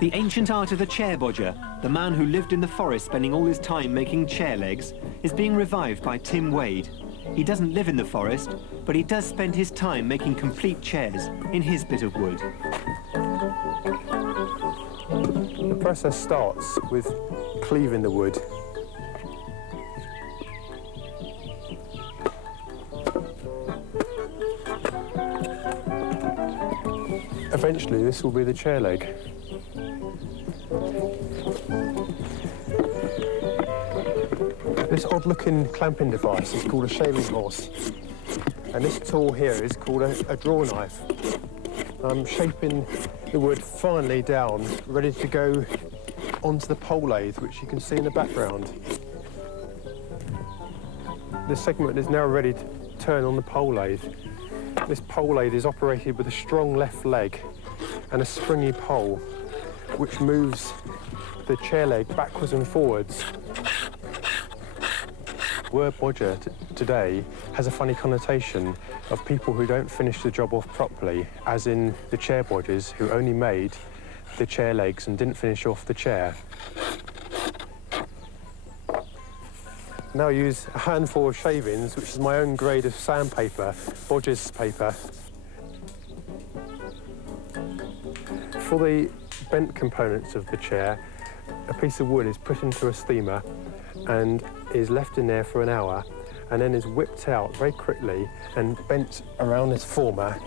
The ancient art of the chair bodger, the man who lived in the forest spending all his time making chair legs, is being revived by Tim Wade. He doesn't live in the forest, but he does spend his time making complete chairs in his bit of wood. The process starts with cleaving the wood. Eventually this will be the chair leg. This odd-looking clamping device is called a shaving horse, and this tool here is called a draw knife. I'm shaping the wood finely down, ready to go onto the pole lathe, which you can see in the background. This segment is now ready to turn on the pole lathe. This pole lathe is operated with a strong left leg and a springy pole, which moves the chair leg backwards and forwards. The word bodger today has a funny connotation of people who don't finish the job off properly, as in the chair bodgers who only made the chair legs and didn't finish off the chair. Now I use a handful of shavings, which is my own grade of sandpaper, bodger's paper. For the bent components of the chair, a piece of wood is put into a steamer and is left in there for an hour, and then is whipped out very quickly and bent around this former,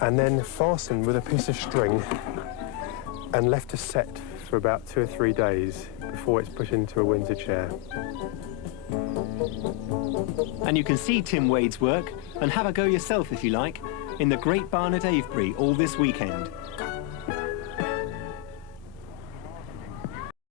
and then fastened with a piece of string and left to set for about 2 or 3 days before it's put into a Windsor chair. And you can see Tim Wade's work and have a go yourself if you like in the Great Barn at Avebury all this weekend.